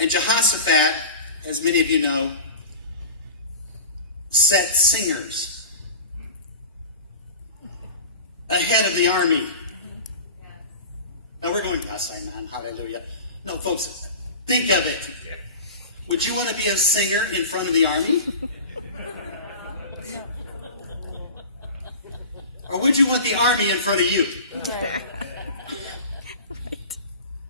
And Jehoshaphat, as many of you know, set singers ahead of the army. Now we're going, yes, amen, hallelujah. No, folks, think of it. Would you want to be a singer in front of the army? Or would you want the army in front of you?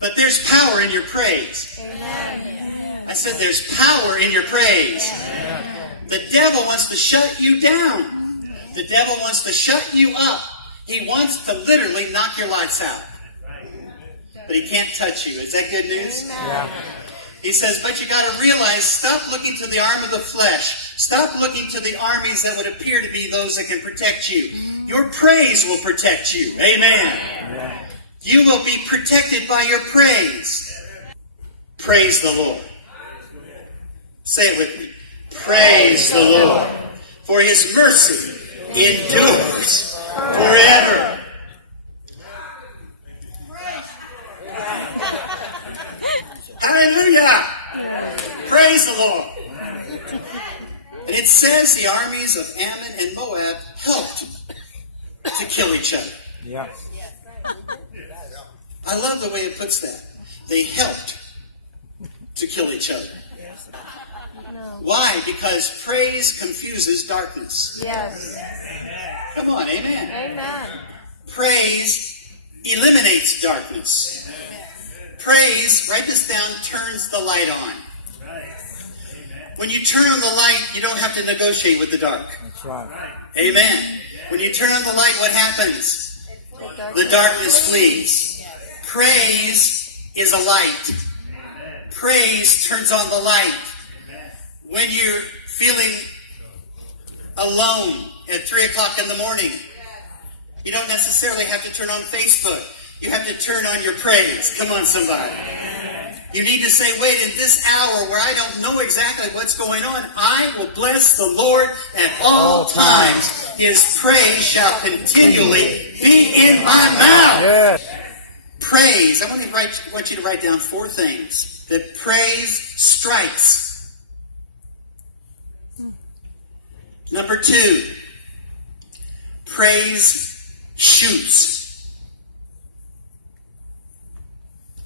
But there's power in your praise. I said there's power in your praise. The devil wants to shut you down. The devil wants to shut you up. He wants to literally knock your lights out. But he can't touch you. Is that good news? Yeah. He says, but you got to realize, stop looking to the arm of the flesh. Stop looking to the armies that would appear to be those that can protect you. Your praise will protect you. Amen. Yeah. You will be protected by your praise. Praise the Lord. Say it with me. Praise the Lord. For his mercy endures forever. Hallelujah. Praise the Lord. And it says the armies of Ammon and Moab helped to kill each other. Yeah. I love the way it puts that. They helped to kill each other. Why? Because praise confuses darkness. Yes. Come on, amen. Amen. Praise eliminates darkness. Praise, write this down, turns the light on. When you turn on the light, you don't have to negotiate with the dark. That's right. Amen. When you turn on the light, what happens? The darkness flees. Praise is a light. Praise turns on the light. When you're feeling alone at 3 o'clock in the morning, you don't necessarily have to turn on Facebook. You have to turn on your praise. Come on, somebody. You need to say, wait, in this hour where I don't know exactly what's going on, I will bless the Lord at all times. His praise shall continually be in my mouth. Yes. Praise. I want you to write down 4 things that praise strikes. Number 2, praise shoots.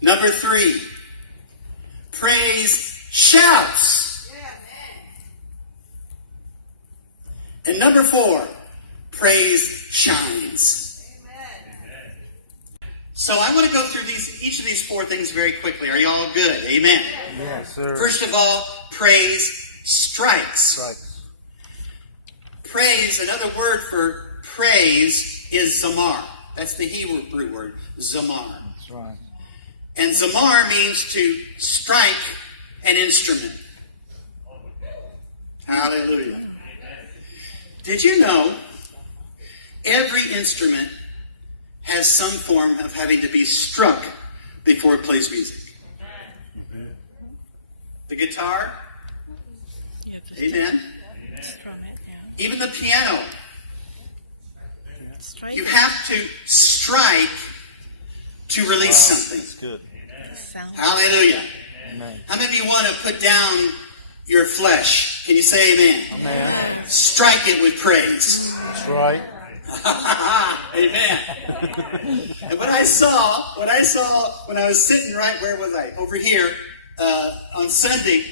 Number 3, praise shouts. And number 4, praise shines. So I want to go through each of these 4 things very quickly. Are you all good? Amen. Yes, sir. First of all, praise strikes. Strikes. Praise, another word for praise is zamar. That's the Hebrew word, zamar. That's right. And zamar means to strike an instrument. Hallelujah. Did you know every instrument has some form of having to be struck before it plays music? The guitar? Amen. Even the piano. You have to strike to release something. That's good. Hallelujah. Amen. How many of you want to put down your flesh? Can you say amen? Amen. Strike it with praise. That's right. Amen. And what I saw when I was sitting right, where was I? Over here on Sunday,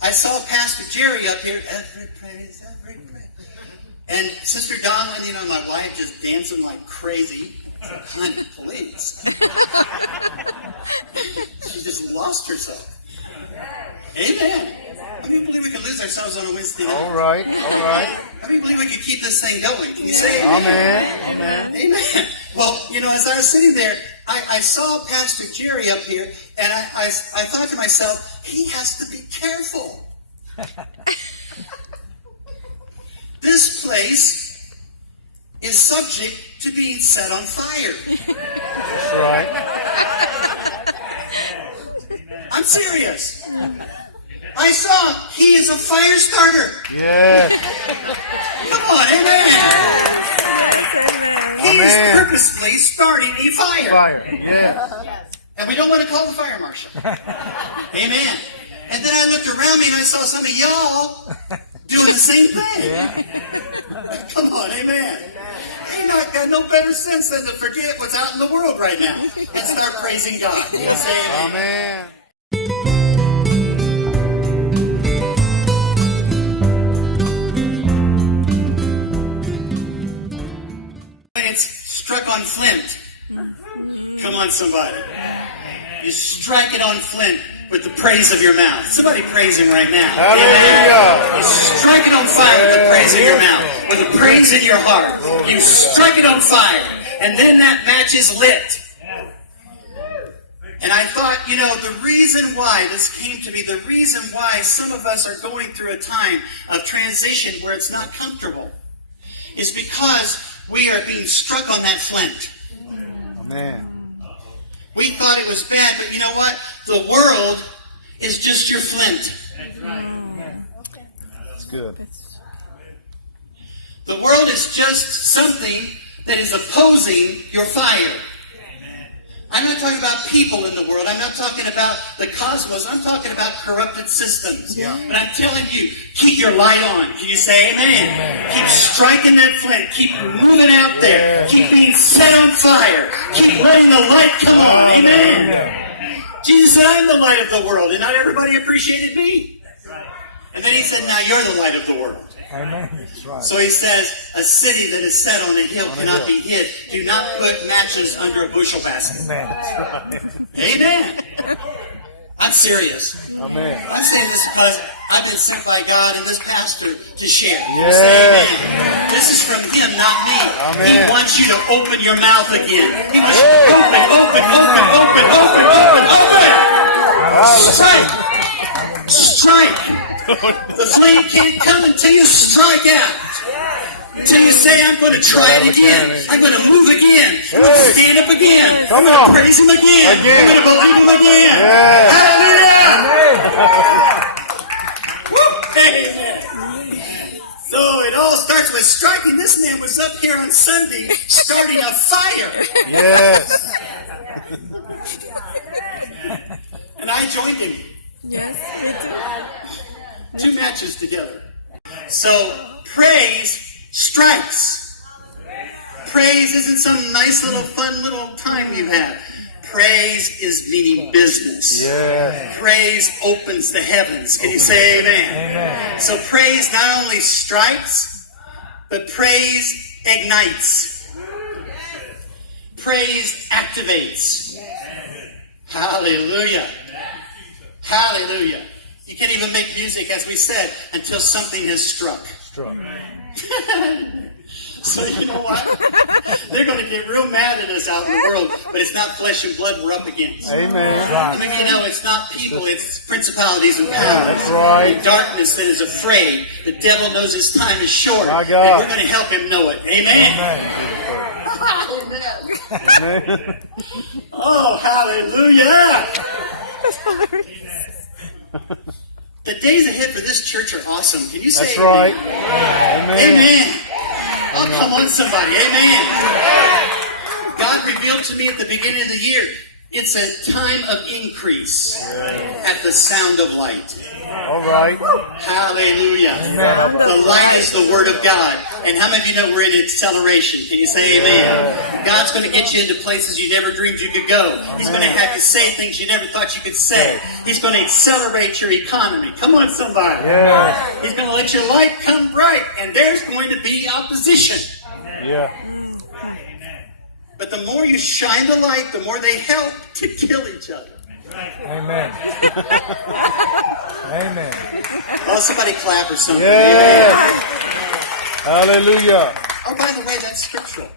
I saw Pastor Jerry up here. Every praise, every praise. And Sister Donna, my wife, just dancing like crazy. I said, honey, please. She just lost herself. Amen. How many believe we can lose ourselves on a Wednesday night? All right. All right. How many believe we can keep this thing going? Can you say amen? Amen. Amen. Amen. Well, as I was sitting there, I saw Pastor Jerry up here, and I thought to myself, he has to be careful. This place is subject to being set on fire. That's right. I'm serious. I saw he is a fire starter. Yes. Come on, amen. He's Amen. purposefully starting a fire. Fire. Yes. And we don't want to call the fire marshal. Amen. And then I looked around me and I saw some of y'all doing the same thing. Yeah. Come on, amen. Ain't not got no better sense than to forget what's out in the world right now and start praising God. Yeah. Say amen. It's struck on flint. Come on, somebody. You strike it on flint with the praise of your mouth. Somebody praise him right now. Hallelujah. You strike it on fire with the praise of your mouth, with the praise in your heart. You strike it on fire, and then that match is lit. And I thought, the reason why this came to be, the reason why some of us are going through a time of transition where it's not comfortable, is because we are being struck on that flint. Amen. We thought it was bad, but you know what? The world is just your flint. That's right. That's good. The world is just something that is opposing your fire. I'm not talking about people in the world. I'm not talking about the cosmos. I'm talking about corrupted systems. Yeah. But I'm telling you, keep your light on. Can you say amen? Amen. Keep striking that flint. Keep moving out there. Amen. Keep being set on fire. Keep letting the light come on. Amen. Amen. Jesus said, I'm the light of the world. And not everybody appreciated me. And then he said, now you're the light of the world. Amen. That's right. So he says, a city that is set on a hill cannot be hid. Do not put matches under a bushel basket. Amen. That's right. Amen. I'm serious. Amen. I'm saying this because I've been sent by God and this pastor to share. Yes. Say amen. This is from him, not me. Amen. He wants you to open your mouth again. He wants you Hey. to open. Strike. Strike. The flame can't come until you strike out. Until you say, I'm going to try it again. I'm going to move again. I'm going to stand up again. I'm going to praise him again. I'm going to believe him again. Yes. Hallelujah. Woo. Amen. So it all starts with striking. This man was up here on Sunday starting a fire. Yes. And I joined him. Two matches together. So praise strikes. Praise isn't some nice little fun little time you have. Praise is meaning business. Yes. Praise opens the heavens. Can you say amen? Amen. So praise not only strikes, but praise ignites. Praise activates. Hallelujah. Hallelujah. You can't even make music, as we said, until something has struck. Struck. So you know what? They're going to get real mad at us out in the world, but it's not flesh and blood we're up against. Amen. I mean, it's not people, it's principalities and powers. That's right. And darkness that is afraid. The devil knows his time is short. My And God. we're going to help him know it. Amen. Amen. Amen. Oh, hallelujah. The days ahead for this church are awesome. Can you say That's amen? right. Amen. Amen. Oh, come on, somebody. Amen. God revealed to me at the beginning of the year, it's a time of increase at the sound of light. All right. Hallelujah. Amen. The light is the Word of God. And how many of you know we're in acceleration? Can you say amen? God's going to get you into places you never dreamed you could go. He's going to have you say things you never thought you could say. He's going to accelerate your economy. Come on, somebody. Yeah. He's going to let your light come bright, and there's going to be opposition. Yeah. But the more you shine the light, the more they help to kill each other. Amen. Amen. Oh, somebody clap or something. Yeah. Amen. Hallelujah. Oh, by the way, that's scriptural.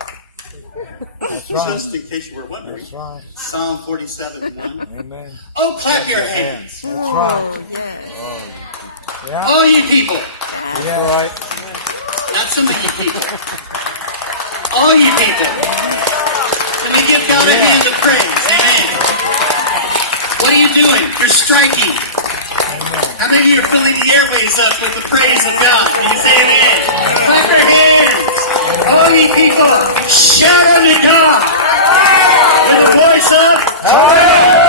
That's right. Just in case you were wondering. That's right. Psalm 47:1. Amen. Oh, clap your hands. That's right. Oh. Yeah. All you people. Yeah. All right. Not some of you people. All you people. Let me give God a hand of praise. Amen. What are you doing? You're striking. How many of you are filling the airways up with the praise of God? Can you say amen? Clap your hands. All you people, shout unto God. With a voice up. Hallelujah.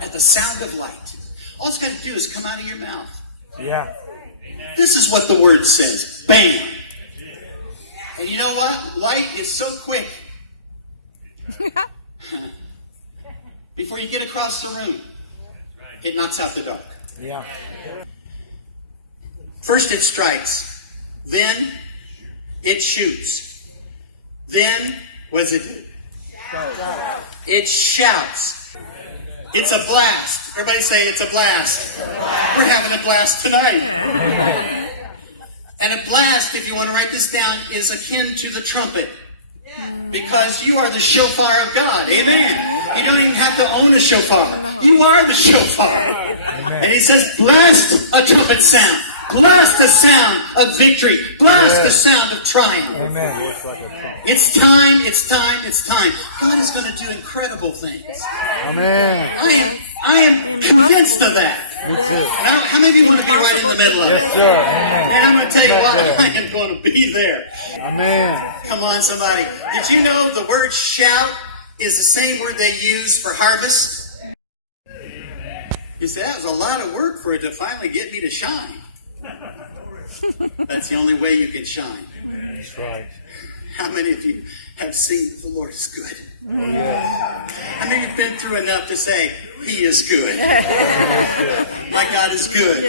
At the sound of light. All it's got to do is come out of your mouth. Yeah. This is what the word says. Bam. And you know what? Light is so quick. Before you get across the room, it knocks out the dark. Yeah. First it strikes. Then it shoots. Then, what does it do? It shouts. It's a blast. Everybody say it's a blast. We're having a blast tonight. And a blast, if you want to write this down, is akin to the trumpet. Because you are the shofar of God. Amen. You don't even have to own a shofar. You are the shofar. Amen. And he says, blast a trumpet sound. Blast a sound of victory. Blast a sound of triumph. Amen. It's time, it's time, it's time. God is going to do incredible things. Amen. I am convinced of that. And how many of you want to be right in the middle of it? Yes, sir. And I'm going to tell you what, I am going to be there. Amen. Come on, somebody. Did you know the word shout is the same word they use for harvest? You say, that was a lot of work for it to finally get me to shine. That's the only way you can shine. That's right. How many of you have seen that the Lord is good? Oh, yeah. How many of you have been through enough to say, He is good? My God is good.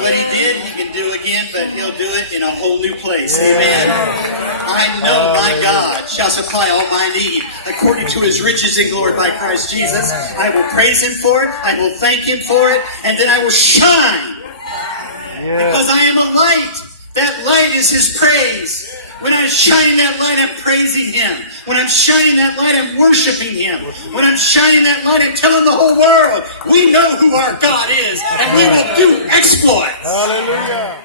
What He did, He can do again, but He'll do it in a whole new place. Amen. I know my God shall supply all my need according to His riches in glory by Christ Jesus. I will praise Him for it. I will thank Him for it. And then I will shine. Because I am a light. That light is His praise. When I'm shining that light, I'm praising Him. When I'm shining that light, I'm worshiping Him. When I'm shining that light, I'm telling the whole world, we know who our God is, and we will do exploits. Hallelujah.